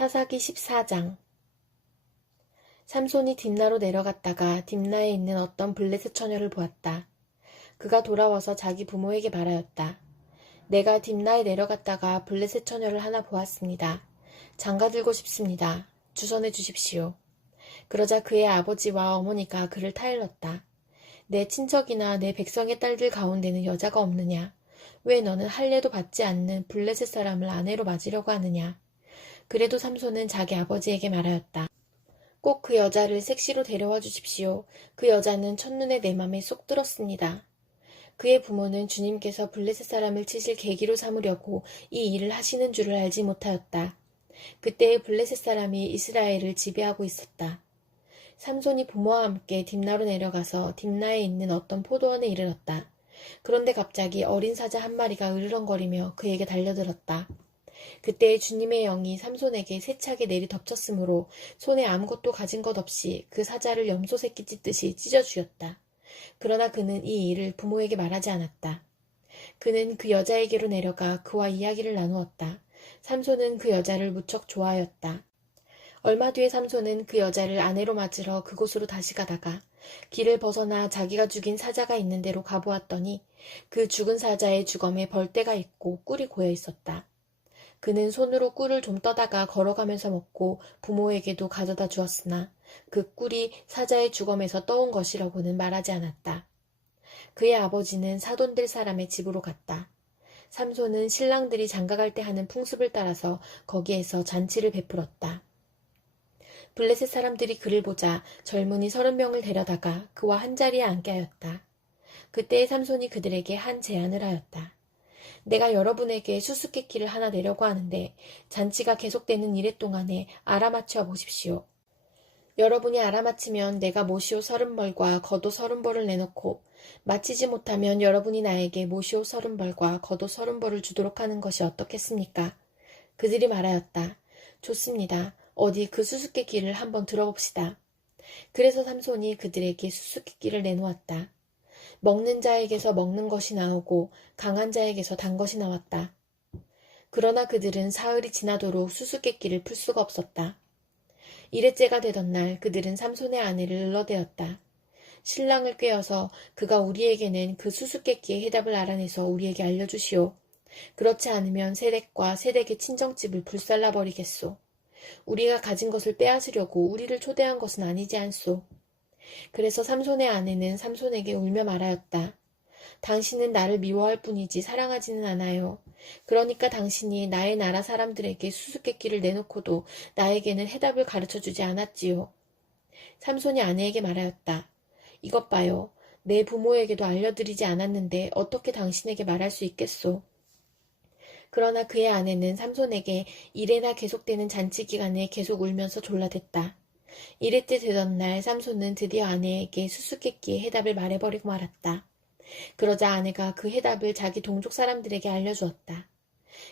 사사기 14장. 삼손이 딥나로 내려갔다가 딥나에 있는 어떤 블레셋 처녀를 보았다. 그가 돌아와서 자기 부모에게 말하였다. 내가 딥나에 내려갔다가 블레셋 처녀를 하나 보았습니다. 장가들고 싶습니다. 주선해 주십시오. 그러자 그의 아버지와 어머니가 그를 타일렀다. 내 친척이나 내 백성의 딸들 가운데는 여자가 없느냐? 왜 너는 할례도 받지 않는 블레셋 사람을 아내로 맞으려고 하느냐? 그래도 삼손은 자기 아버지에게 말하였다. 꼭 그 여자를 색시로 데려와 주십시오. 그 여자는 첫눈에 내 맘에 쏙 들었습니다. 그의 부모는 주님께서 블레셋 사람을 치실 계기로 삼으려고 이 일을 하시는 줄을 알지 못하였다. 그때에 블레셋 사람이 이스라엘을 지배하고 있었다. 삼손이 부모와 함께 딥나로 내려가서 딥나에 있는 어떤 포도원에 이르렀다. 그런데 갑자기 어린 사자 한 마리가 으르렁거리며 그에게 달려들었다. 그때 주님의 영이 삼손에게 세차게 내리 덮쳤으므로 손에 아무것도 가진 것 없이 그 사자를 염소 새끼 찢듯이 찢어주었다. 그러나 그는 이 일을 부모에게 말하지 않았다. 그는 그 여자에게로 내려가 그와 이야기를 나누었다. 삼손은 그 여자를 무척 좋아하였다. 얼마 뒤에 삼손은 그 여자를 아내로 맞으러 그곳으로 다시 가다가 길을 벗어나 자기가 죽인 사자가 있는 데로 가보았더니 그 죽은 사자의 주검에 벌떼가 있고 꿀이 고여 있었다. 그는 손으로 꿀을 좀 떠다가 걸어가면서 먹고 부모에게도 가져다 주었으나 그 꿀이 사자의 주검에서 떠온 것이라고는 말하지 않았다. 그의 아버지는 사돈들 사람의 집으로 갔다. 삼손은 신랑들이 장가갈 때 하는 풍습을 따라서 거기에서 잔치를 베풀었다. 블레셋 사람들이 그를 보자 젊은이 30명을 데려다가 그와 한자리에 앉게 하였다. 그때 삼손이 그들에게 한 제안을 하였다. 내가 여러분에게 수수께끼를 하나 내려고 하는데 잔치가 계속되는 이래 동안에 알아맞혀 보십시오. 여러분이 알아맞히면 내가 모시오 30벌과 겉옷 30벌을 내놓고 마치지 못하면 여러분이 나에게 모시오 30벌과 겉옷 30벌을 주도록 하는 것이 어떻겠습니까? 그들이 말하였다. 좋습니다. 어디 그 수수께끼를 한번 들어봅시다. 그래서 삼손이 그들에게 수수께끼를 내놓았다. 먹는 자에게서 먹는 것이 나오고 강한 자에게서 단 것이 나왔다. 그러나 그들은 사흘이 지나도록 수수께끼를 풀 수가 없었다. 이레째가 되던 날 그들은 삼손의 아내를 일러대었다. 신랑을 꾀어서 그가 우리에게 낸 그 수수께끼의 해답을 알아내서 우리에게 알려주시오. 그렇지 않으면 세댁과 세댁의 친정집을 불살라버리겠소. 우리가 가진 것을 빼앗으려고 우리를 초대한 것은 아니지 않소. 그래서 삼손의 아내는 삼손에게 울며 말하였다. 당신은 나를 미워할 뿐이지 사랑하지는 않아요. 그러니까 당신이 나의 나라 사람들에게 수수께끼를 내놓고도 나에게는 해답을 가르쳐주지 않았지요. 삼손이 아내에게 말하였다. 이것 봐요. 내 부모에게도 알려드리지 않았는데 어떻게 당신에게 말할 수 있겠소. 그러나 그의 아내는 삼손에게 이래나 계속되는 잔치 기간에 계속 울면서 졸라댔다. 이랬때 되던 날 삼손은 드디어 아내에게 수수께끼의 해답을 말해버리고 말았다. 그러자 아내가 그 해답을 자기 동족 사람들에게 알려주었다.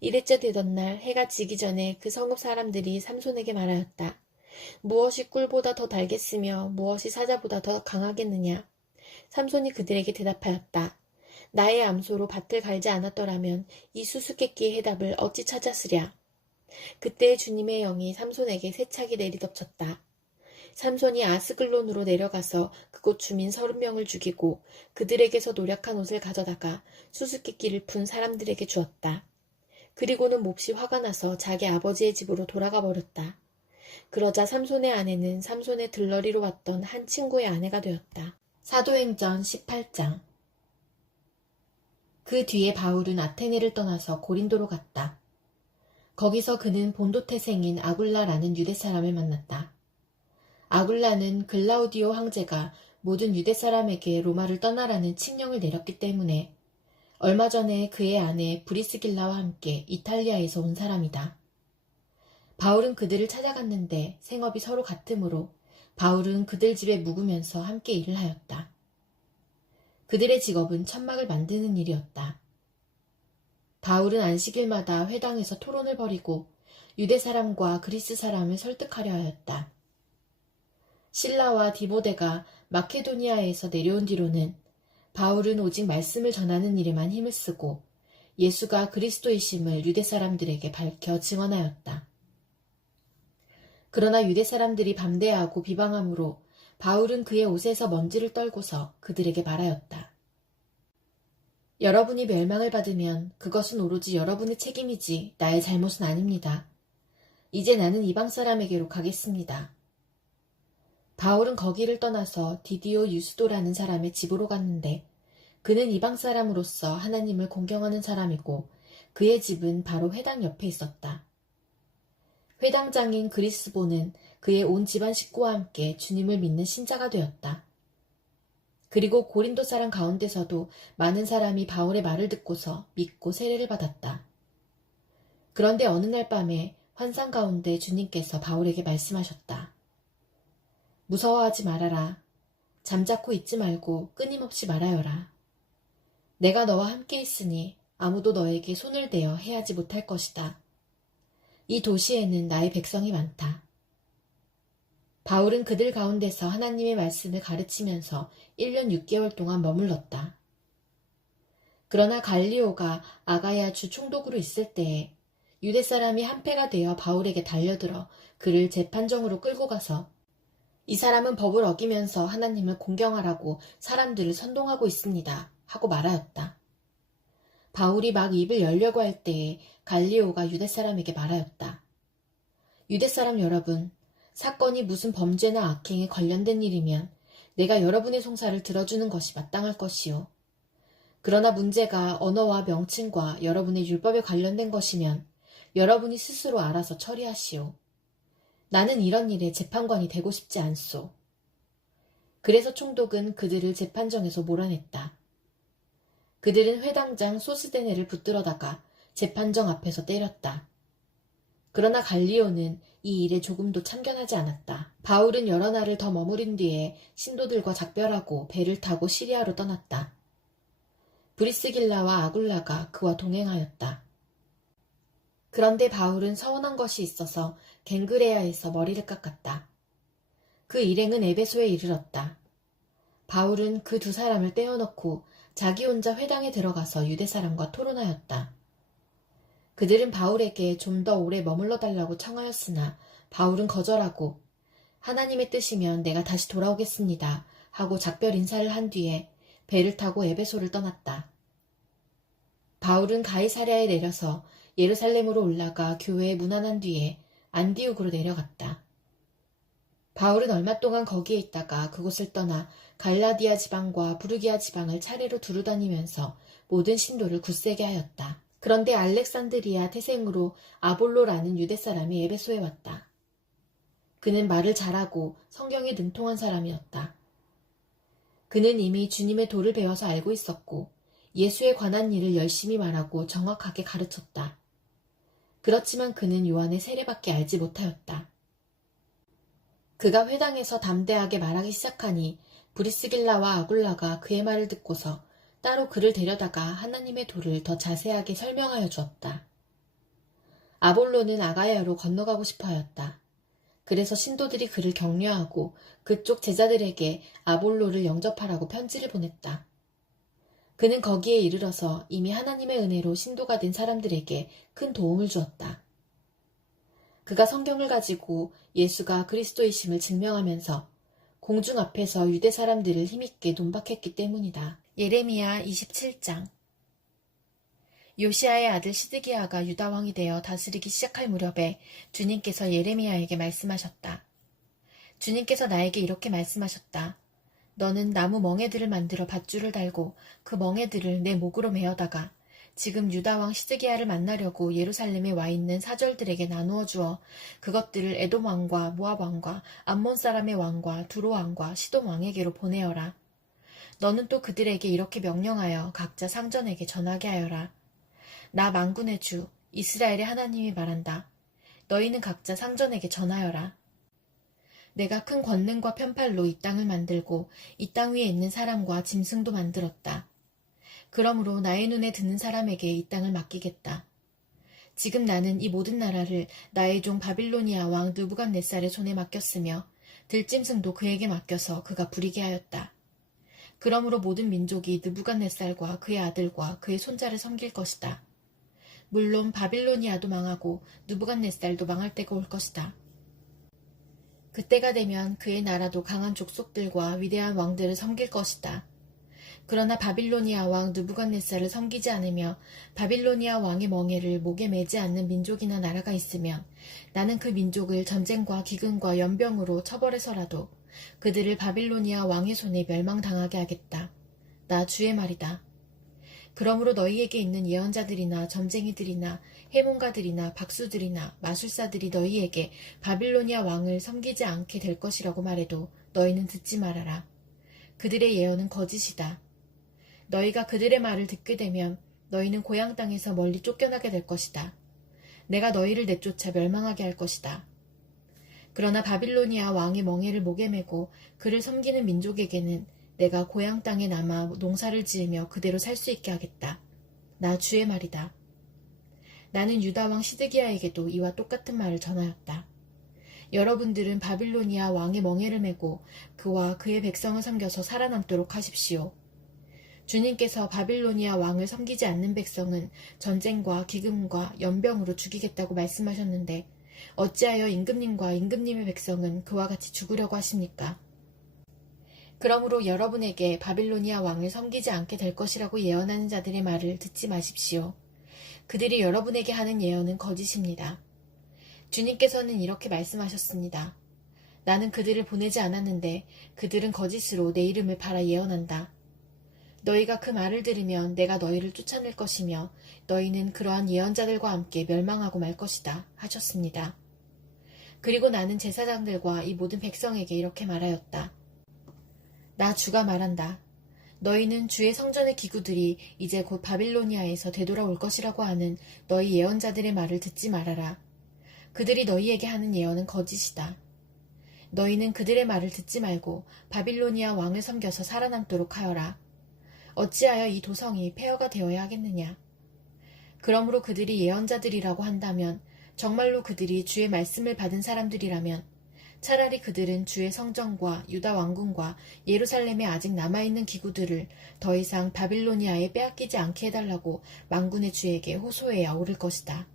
이랬째 되던 날 해가 지기 전에 그 성읍 사람들이 삼손에게 말하였다. 무엇이 꿀보다 더 달겠으며 무엇이 사자보다 더 강하겠느냐. 삼손이 그들에게 대답하였다. 나의 암소로 밭을 갈지 않았더라면 이 수수께끼의 해답을 어찌 찾았으랴. 그때 주님의 영이 삼손에게 세차게 내리덮쳤다. 삼손이 아스글론으로 내려가서 그곳 주민 30명을 죽이고 그들에게서 노력한 옷을 가져다가 수수께끼를 푼 사람들에게 주었다. 그리고는 몹시 화가 나서 자기 아버지의 집으로 돌아가 버렸다. 그러자 삼손의 아내는 삼손의 들러리로 왔던 한 친구의 아내가 되었다. 사도행전 18장. 그 뒤에 바울은 아테네를 떠나서 고린도로 갔다. 거기서 그는 본도 태생인 아굴라라는 유대 사람을 만났다. 아굴라는 글라우디오 황제가 모든 유대 사람에게 로마를 떠나라는 칙령을 내렸기 때문에 얼마 전에 그의 아내 브리스길라와 함께 이탈리아에서 온 사람이다. 바울은 그들을 찾아갔는데 생업이 서로 같으므로 바울은 그들 집에 묵으면서 함께 일을 하였다. 그들의 직업은 천막을 만드는 일이었다. 바울은 안식일마다 회당에서 토론을 벌이고 유대 사람과 그리스 사람을 설득하려 하였다. 실라와 디모데가 마케도니아에서 내려온 뒤로는 바울은 오직 말씀을 전하는 일에만 힘을 쓰고 예수가 그리스도이심을 유대 사람들에게 밝혀 증언하였다. 그러나 유대 사람들이 반대하고 비방함으로 바울은 그의 옷에서 먼지를 떨고서 그들에게 말하였다. 여러분이 멸망을 받으면 그것은 오로지 여러분의 책임이지 나의 잘못은 아닙니다. 이제 나는 이방 사람에게로 가겠습니다. 바울은 거기를 떠나서 디디오 유스도라는 사람의 집으로 갔는데 그는 이방 사람으로서 하나님을 공경하는 사람이고 그의 집은 바로 회당 옆에 있었다. 회당장인 그리스보는 그의 온 집안 식구와 함께 주님을 믿는 신자가 되었다. 그리고 고린도 사람 가운데서도 많은 사람이 바울의 말을 듣고서 믿고 세례를 받았다. 그런데 어느 날 밤에 환상 가운데 주님께서 바울에게 말씀하셨다. 무서워하지 말아라. 잠자코 있지 말고 끊임없이 말하여라. 내가 너와 함께 있으니 아무도 너에게 손을 대어 해하지 못할 것이다. 이 도시에는 나의 백성이 많다. 바울은 그들 가운데서 하나님의 말씀을 가르치면서 1년 6개월 동안 머물렀다. 그러나 갈리오가 아가야 주 총독으로 있을 때에 유대 사람이 한패가 되어 바울에게 달려들어 그를 재판정으로 끌고 가서 이 사람은 법을 어기면서 하나님을 공경하라고 사람들을 선동하고 있습니다. 하고 말하였다. 바울이 막 입을 열려고 할 때에 갈리오가 유대 사람에게 말하였다. 유대 사람 여러분, 사건이 무슨 범죄나 악행에 관련된 일이면 내가 여러분의 송사를 들어주는 것이 마땅할 것이요. 그러나 문제가 언어와 명칭과 여러분의 율법에 관련된 것이면 여러분이 스스로 알아서 처리하시오. 나는 이런 일에 재판관이 되고 싶지 않소. 그래서 총독은 그들을 재판정에서 몰아냈다. 그들은 회당장 소스데네를 붙들어다가 재판정 앞에서 때렸다. 그러나 갈리오는 이 일에 조금도 참견하지 않았다. 바울은 여러 날을 더 머무른 뒤에 신도들과 작별하고 배를 타고 시리아로 떠났다. 브리스길라와 아굴라가 그와 동행하였다. 그런데 바울은 서운한 것이 있어서 갱그레아에서 머리를 깎았다. 그 일행은 에베소에 이르렀다. 바울은 그 두 사람을 떼어놓고 자기 혼자 회당에 들어가서 유대 사람과 토론하였다. 그들은 바울에게 좀 더 오래 머물러 달라고 청하였으나 바울은 거절하고 하나님의 뜻이면 내가 다시 돌아오겠습니다 하고 작별 인사를 한 뒤에 배를 타고 에베소를 떠났다. 바울은 가이사랴에 내려서 예루살렘으로 올라가 교회에 문안한 뒤에 안디옥으로 내려갔다. 바울은 얼마 동안 거기에 있다가 그곳을 떠나 갈라디아 지방과 부르기아 지방을 차례로 두루다니면서 모든 신도를 굳세게 하였다. 그런데 알렉산드리아 태생으로 아볼로라는 유대 사람이 에베소에 왔다. 그는 말을 잘하고 성경에 능통한 사람이었다. 그는 이미 주님의 도를 배워서 알고 있었고 예수에 관한 일을 열심히 말하고 정확하게 가르쳤다. 그렇지만 그는 요한의 세례밖에 알지 못하였다. 그가 회당에서 담대하게 말하기 시작하니 브리스길라와 아굴라가 그의 말을 듣고서 따로 그를 데려다가 하나님의 도를 더 자세하게 설명하여 주었다. 아볼로는 아가야로 건너가고 싶어 하였다. 그래서 신도들이 그를 격려하고 그쪽 제자들에게 아볼로를 영접하라고 편지를 보냈다. 그는 거기에 이르러서 이미 하나님의 은혜로 신도가 된 사람들에게 큰 도움을 주었다. 그가 성경을 가지고 예수가 그리스도이심을 증명하면서 공중 앞에서 유대 사람들을 힘있게 논박했기 때문이다. 예레미야 27장. 요시아의 아들 시드기야가 유다 왕이 되어 다스리기 시작할 무렵에 주님께서 예레미야에게 말씀하셨다. 주님께서 나에게 이렇게 말씀하셨다. 너는 나무 멍에들을 만들어 밧줄을 달고 그 멍에들을 내 목으로 메어다가 지금 유다 왕 시드기야를 만나려고 예루살렘에 와 있는 사절들에게 나누어 주어 그것들을 에돔 왕과 모압 왕과 암몬 사람의 왕과 두로 왕과 시돈 왕에게로 보내어라. 너는 또 그들에게 이렇게 명령하여 각자 상전에게 전하게 하여라. 나 만군의 주 이스라엘의 하나님이 말한다. 너희는 각자 상전에게 전하여라. 내가 큰 권능과 편팔로 이 땅을 만들고 이 땅 위에 있는 사람과 짐승도 만들었다. 그러므로 나의 눈에 드는 사람에게 이 땅을 맡기겠다. 지금 나는 이 모든 나라를 나의 종 바빌로니아 왕 느부갓네살의 손에 맡겼으며 들짐승도 그에게 맡겨서 그가 부리게 하였다. 그러므로 모든 민족이 느부갓네살과 그의 아들과 그의 손자를 섬길 것이다. 물론 바빌로니아도 망하고 느부갓네살도 망할 때가 올 것이다. 그때가 되면 그의 나라도 강한 족속들과 위대한 왕들을 섬길 것이다. 그러나 바빌로니아 왕 느부갓네살을 섬기지 않으며 바빌로니아 왕의 멍에를 목에 매지 않는 민족이나 나라가 있으면 나는 그 민족을 전쟁과 기근과 연병으로 처벌해서라도 그들을 바빌로니아 왕의 손에 멸망당하게 하겠다. 나 주의 말이다. 그러므로 너희에게 있는 예언자들이나 점쟁이들이나 해몽가들이나 박수들이나 마술사들이 너희에게 바빌로니아 왕을 섬기지 않게 될 것이라고 말해도 너희는 듣지 말아라. 그들의 예언은 거짓이다. 너희가 그들의 말을 듣게 되면 너희는 고향 땅에서 멀리 쫓겨나게 될 것이다. 내가 너희를 내쫓아 멸망하게 할 것이다. 그러나 바빌로니아 왕의 멍에를 목에 메고 그를 섬기는 민족에게는 내가 고향 땅에 남아 농사를 지으며 그대로 살 수 있게 하겠다. 나 주의 말이다. 나는 유다 왕 시드기야에게도 이와 똑같은 말을 전하였다. 여러분들은 바빌로니아 왕의 멍에를 메고 그와 그의 백성을 섬겨서 살아남도록 하십시오. 주님께서 바빌로니아 왕을 섬기지 않는 백성은 전쟁과 기근과 연병으로 죽이겠다고 말씀하셨는데 어찌하여 임금님과 임금님의 백성은 그와 같이 죽으려고 하십니까? 그러므로 여러분에게 바빌로니아 왕을 섬기지 않게 될 것이라고 예언하는 자들의 말을 듣지 마십시오. 그들이 여러분에게 하는 예언은 거짓입니다. 주님께서는 이렇게 말씀하셨습니다. 나는 그들을 보내지 않았는데 그들은 거짓으로 내 이름을 팔아 예언한다. 너희가 그 말을 들으면 내가 너희를 쫓아낼 것이며 너희는 그러한 예언자들과 함께 멸망하고 말 것이다 하셨습니다. 그리고 나는 제사장들과 이 모든 백성에게 이렇게 말하였다. 나 주가 말한다. 너희는 주의 성전의 기구들이 이제 곧 바빌로니아에서 되돌아올 것이라고 하는 너희 예언자들의 말을 듣지 말아라. 그들이 너희에게 하는 예언은 거짓이다. 너희는 그들의 말을 듣지 말고 바빌로니아 왕을 섬겨서 살아남도록 하여라. 어찌하여 이 도성이 폐허가 되어야 하겠느냐. 그러므로 그들이 예언자들이라고 한다면 정말로 그들이 주의 말씀을 받은 사람들이라면 차라리 그들은 주의 성전과 유다 왕궁과 예루살렘에 아직 남아있는 기구들을 더 이상 바빌로니아에 빼앗기지 않게 해달라고 만군의 주에게 호소해야 옳을 것이다.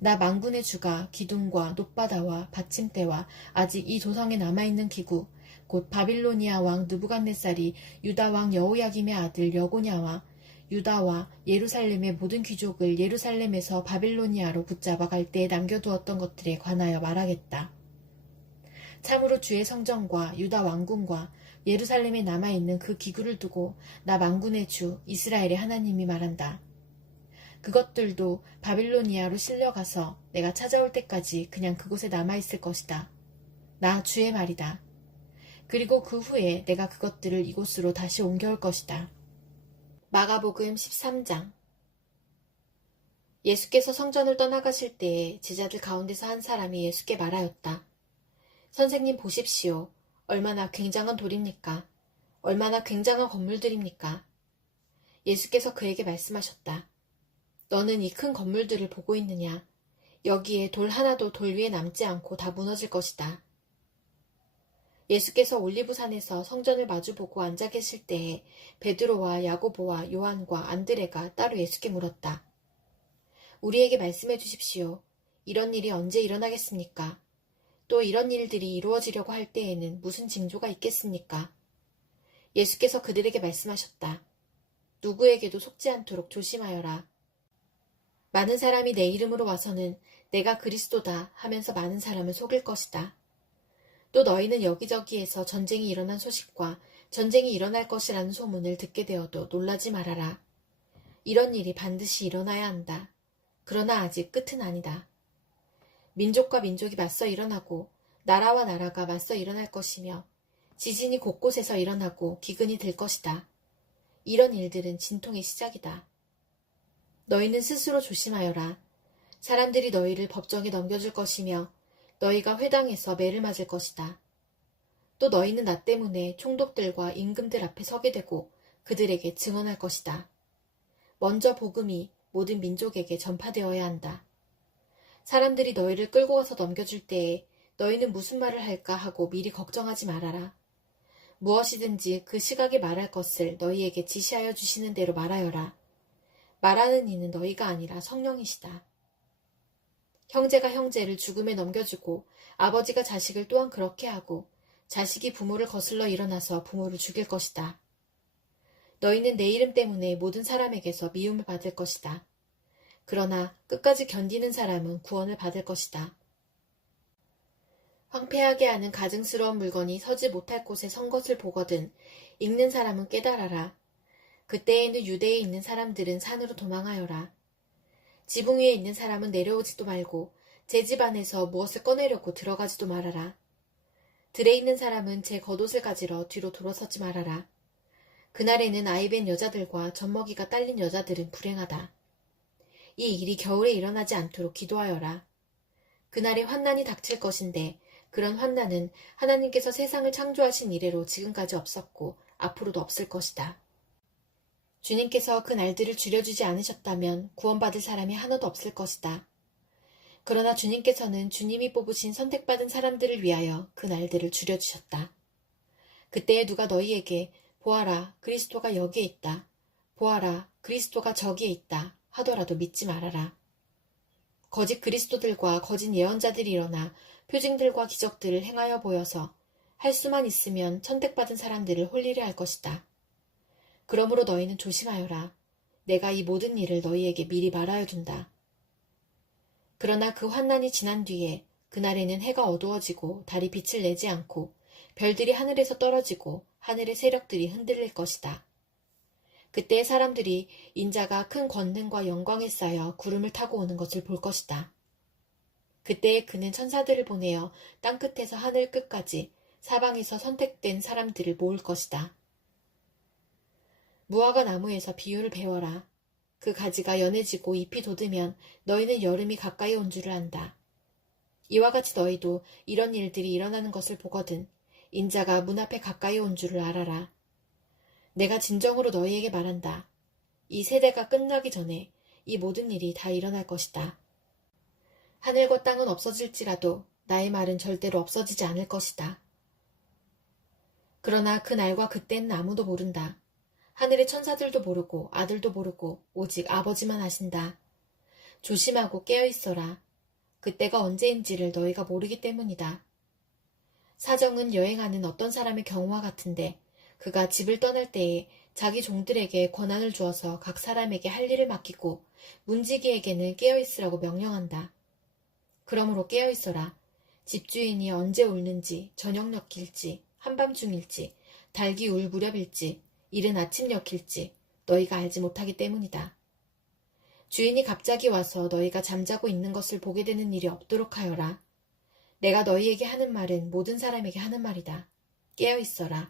나 만군의 주가 기둥과 놋바다와 받침대와 아직 이 도성에 남아있는 기구 곧 바빌로니아 왕 느부갓네살이 유다 왕 여호야김의 아들 여고냐와 유다와 예루살렘의 모든 귀족을 예루살렘에서 바빌로니아로 붙잡아 갈 때에 남겨두었던 것들에 관하여 말하겠다. 참으로 주의 성전과 유다 왕궁과 예루살렘에 남아있는 그 기구를 두고 나 만군의 주 이스라엘의 하나님이 말한다. 그것들도 바빌로니아로 실려가서 내가 찾아올 때까지 그냥 그곳에 남아있을 것이다. 나 주의 말이다. 그리고 그 후에 내가 그것들을 이곳으로 다시 옮겨올 것이다. 마가복음 13장. 예수께서 성전을 떠나가실 때에 제자들 가운데서 한 사람이 예수께 말하였다. 선생님 보십시오. 얼마나 굉장한 돌입니까? 얼마나 굉장한 건물들입니까? 예수께서 그에게 말씀하셨다. 너는 이 큰 건물들을 보고 있느냐? 여기에 돌 하나도 돌 위에 남지 않고 다 무너질 것이다. 예수께서 올리브산에서 성전을 마주보고 앉아 계실 때에 베드로와 야고보와 요한과 안드레가 따로 예수께 물었다. 우리에게 말씀해 주십시오. 이런 일이 언제 일어나겠습니까? 또 이런 일들이 이루어지려고 할 때에는 무슨 징조가 있겠습니까? 예수께서 그들에게 말씀하셨다. 누구에게도 속지 않도록 조심하여라. 많은 사람이 내 이름으로 와서는 내가 그리스도다 하면서 많은 사람을 속일 것이다. 또 너희는 여기저기에서 전쟁이 일어난 소식과 전쟁이 일어날 것이라는 소문을 듣게 되어도 놀라지 말아라. 이런 일이 반드시 일어나야 한다. 그러나 아직 끝은 아니다. 민족과 민족이 맞서 일어나고 나라와 나라가 맞서 일어날 것이며 지진이 곳곳에서 일어나고 기근이 들 것이다. 이런 일들은 진통의 시작이다. 너희는 스스로 조심하여라. 사람들이 너희를 법정에 넘겨줄 것이며 너희가 회당에서 매를 맞을 것이다. 또 너희는 나 때문에 총독들과 임금들 앞에 서게 되고 그들에게 증언할 것이다. 먼저 복음이 모든 민족에게 전파되어야 한다. 사람들이 너희를 끌고 가서 넘겨줄 때에 너희는 무슨 말을 할까 하고 미리 걱정하지 말아라. 무엇이든지 그 시각에 말할 것을 너희에게 지시하여 주시는 대로 말하여라. 말하는 이는 너희가 아니라 성령이시다. 형제가 형제를 죽음에 넘겨주고 아버지가 자식을 또한 그렇게 하고 자식이 부모를 거슬러 일어나서 부모를 죽일 것이다. 너희는 내 이름 때문에 모든 사람에게서 미움을 받을 것이다. 그러나 끝까지 견디는 사람은 구원을 받을 것이다. 황폐하게 하는 가증스러운 물건이 서지 못할 곳에 선 것을 보거든 읽는 사람은 깨달아라. 그때에는 유대에 있는 사람들은 산으로 도망하여라. 지붕 위에 있는 사람은 내려오지도 말고 제 집 안에서 무엇을 꺼내려고 들어가지도 말아라. 들에 있는 사람은 제 겉옷을 가지러 뒤로 돌아서지 말아라. 그날에는 아이 뵌 여자들과 젖먹이가 딸린 여자들은 불행하다. 이 일이 겨울에 일어나지 않도록 기도하여라. 그날에 환난이 닥칠 것인데 그런 환난은 하나님께서 세상을 창조하신 이래로 지금까지 없었고 앞으로도 없을 것이다. 주님께서 그 날들을 줄여주지 않으셨다면 구원받을 사람이 하나도 없을 것이다. 그러나 주님께서는 주님이 뽑으신 선택받은 사람들을 위하여 그 날들을 줄여주셨다. 그때에 누가 너희에게 보아라, 그리스도가 여기에 있다. 보아라, 그리스도가 저기에 있다. 하더라도 믿지 말아라. 거짓 그리스도들과 거짓 예언자들이 일어나 표징들과 기적들을 행하여 보여서 할 수만 있으면 선택받은 사람들을 홀리려 할 것이다. 그러므로 너희는 조심하여라. 내가 이 모든 일을 너희에게 미리 말하여 둔다. 그러나 그 환난이 지난 뒤에 그날에는 해가 어두워지고 달이 빛을 내지 않고 별들이 하늘에서 떨어지고 하늘의 세력들이 흔들릴 것이다. 그때 사람들이 인자가 큰 권능과 영광에 쌓여 구름을 타고 오는 것을 볼 것이다. 그때에 그는 천사들을 보내어 땅끝에서 하늘 끝까지 사방에서 선택된 사람들을 모을 것이다. 무화과 나무에서 비유를 배워라. 그 가지가 연해지고 잎이 돋으면 너희는 여름이 가까이 온 줄을 안다. 이와 같이 너희도 이런 일들이 일어나는 것을 보거든 인자가 문 앞에 가까이 온 줄을 알아라. 내가 진정으로 너희에게 말한다. 이 세대가 끝나기 전에 이 모든 일이 다 일어날 것이다. 하늘과 땅은 없어질지라도 나의 말은 절대로 없어지지 않을 것이다. 그러나 그 날과 그때는 아무도 모른다. 하늘의 천사들도 모르고 아들도 모르고 오직 아버지만 아신다. 조심하고 깨어있어라. 그때가 언제인지를 너희가 모르기 때문이다. 사정은 여행하는 어떤 사람의 경우와 같은데 그가 집을 떠날 때에 자기 종들에게 권한을 주어서 각 사람에게 할 일을 맡기고 문지기에게는 깨어있으라고 명령한다. 그러므로 깨어있어라. 집주인이 언제 울는지 저녁녘일지 한밤중일지 달기 울 무렵일지 이른 아침녘일지 너희가 알지 못하기 때문이다. 주인이 갑자기 와서 너희가 잠자고 있는 것을 보게 되는 일이 없도록 하여라. 내가 너희에게 하는 말은 모든 사람에게 하는 말이다. 깨어있어라.